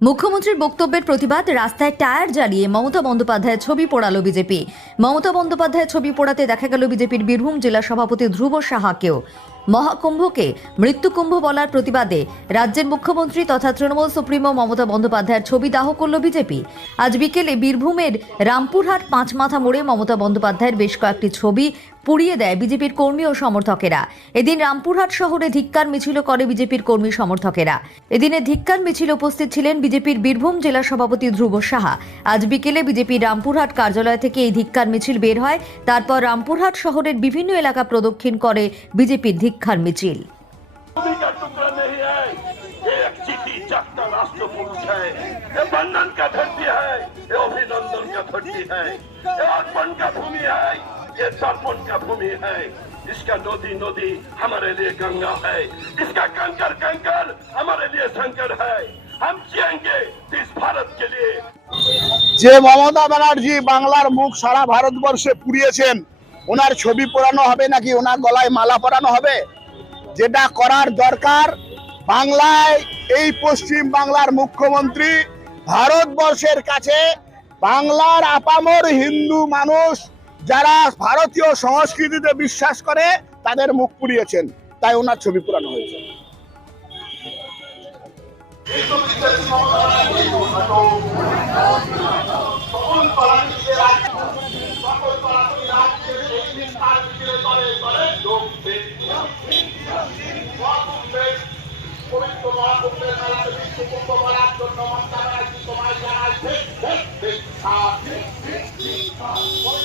মুখ্যমন্ত্রীর বক্তব্যের প্রতিবাদ, রাস্তায় টায়ার জ্বালিয়ে মমতা বন্দ্যোপাধ্যায়ের ছবি পোড়ালো বিজেপি। মমতা বন্দ্যোপাধ্যায়ের ছবি পোড়াতে দেখা গেল বিজেপির বীরভূম জেলা সভাপতি ধ্রুব সাহাকেও। মহাকুম্ভকে মৃত্যুকুম্ভ বলার প্রতিবাদে রাজ্যের মুখ্যমন্ত্রী তথা তৃণমূল সুপ্রিমো মমতা বন্দ্যোপাধ্যায়ের ছবি দাহ করল বিজেপি। আজ বিকেলে বীরভূমের রামপুরহাট পাঁচমাথা মোড়ে মমতা বন্দ্যোপাধ্যায়ের বেশ কয়েকটি ছবি পুড়িয়ে দেয় বিজেপির কর্মী ও সমর্থকেরা এদিন রামপুরহাট শহরে ধিক্কার মিছিল করে বিজেপির কর্মী সমর্থকেরা এদিনে ধিক্কার মিছিল উপস্থিত ছিলেন বিজেপির বীরভূম জেলা সভাপতি ধ্রুব সাহা আজ বিকেলে বিজেপির রামপুরহাট কার্যালয় থেকে এই ধিক্কার মিছিল বের হয় তারপর রামপুরহাট শহরের বিভিন্ন এলাকা প্রদক্ষিণ করে বিজেপির ধিক্কার মিছিল भूमि का टुकड़ा नहीं है ये एक चीटी जागता राष्ट्र पुरुष है ये बंधन का धरती है ये अभिनंदन का धरती है ये अर्पण का भूमि है ये तर्पण का भूमि है इसका नदी नदी हमारे लिए गंगा है इसका कंकर कंकर हमारे लिए शंकर है हम जिएंगे इस भारत के लिए যে মমতা ব্যানার্জি বাংলার মুখ সারা ভারতবর্ষে পুড়িয়েছেন ওনার ছবি পোড়ানো হবে নাকি ওনার গলায় মালা পরানো হবে যেটা করার দরকার বাংলায় এই পশ্চিম বাংলার মুখ্যমন্ত্রী ভারতবর্ষের কাছে বাংলার আপামর হিন্দু মানুষ যারা ভারতীয় সংস্কৃতিতে বিশ্বাস করে তাদের মুখ পুড়িয়েছেন। তাই ওনার ছবি পোড়ানো হয়েছে পবিত্র মহাকুম্ভের মেলাতে বিশ্বকুম্ভ বলার জন্য মন্ত্রণালয় কি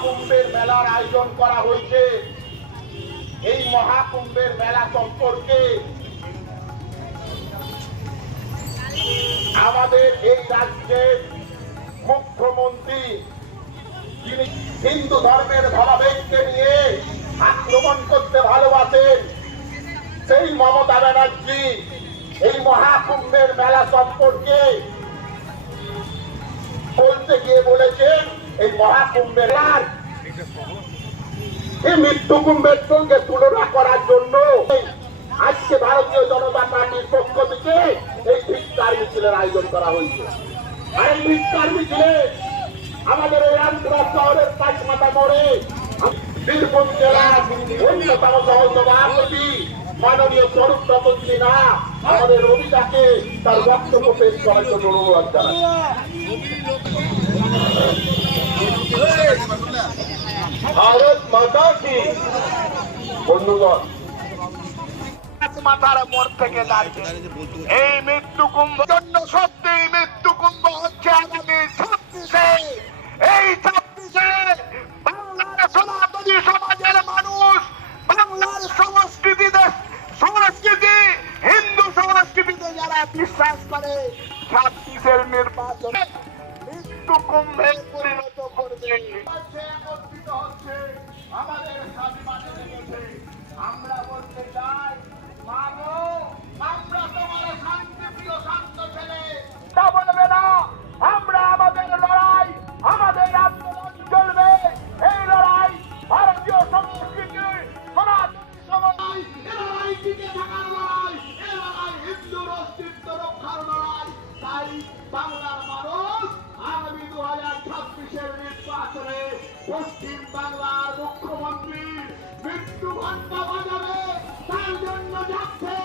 মহাকুম্ভের মেলার আয়োজন করা হয়েছে। এই মহাকুম্ভের মেলা সম্পর্কে আমাদের এই রাজ্যের মুখ্যমন্ত্রী, যিনি হিন্দু ধর্মের ভাবাবেগকে নিয়ে আক্রমণ করতে ভালোবাসেন, সেই মমতা ব্যানার্জি এই মহাকুম্ভের মেলা সম্পর্কে এই মহাকুম্ভের আর এই মৃত্যু কুম্ভের সঙ্গে তুলনা করার জন্য আজকে ভারতীয় জনতা পার্টির পক্ষ থেকে এই ভিক্ষার মিছিলের আয়োজন করা হয়েছে। আর এই ভিক্ষার মিছিলে আমাদের এই রামপুরা শহরের পাঁচমাথা মোড়ে বীরভূম জেলার অন্যতম সহসভাপতি মাননীয় স্বরূপ রতন সিনহা আমাদের অভিযাকে তার বক্তব্য পেশ করার জন্য অনুরোধ জানাই ভারত মাতা কি? বন্ধুগণ। এই মৃত্যু কুম্ভ জন্য সত্যি মৃত্যু কুম্ভ হচ্ছে আগামী ছাব্বিশে। এই ছাব্বিশে বাংলার সনাতনী সমাজের মানুষ, বাংলার সংস্কৃতিতে সংস্কৃতি, হিন্দু সংস্কৃতিতে যারা বিশ্বাস করে, ছাব্বিশের নির্বাচনে মৃত্যু কুম্ভে হচ্ছে আমাদের নির্বাচনে পশ্চিম বাংলার মুখ্যমন্ত্রী মৃত্যু ঘণ্টা বাজাবে তার জন্য যাচ্ছে।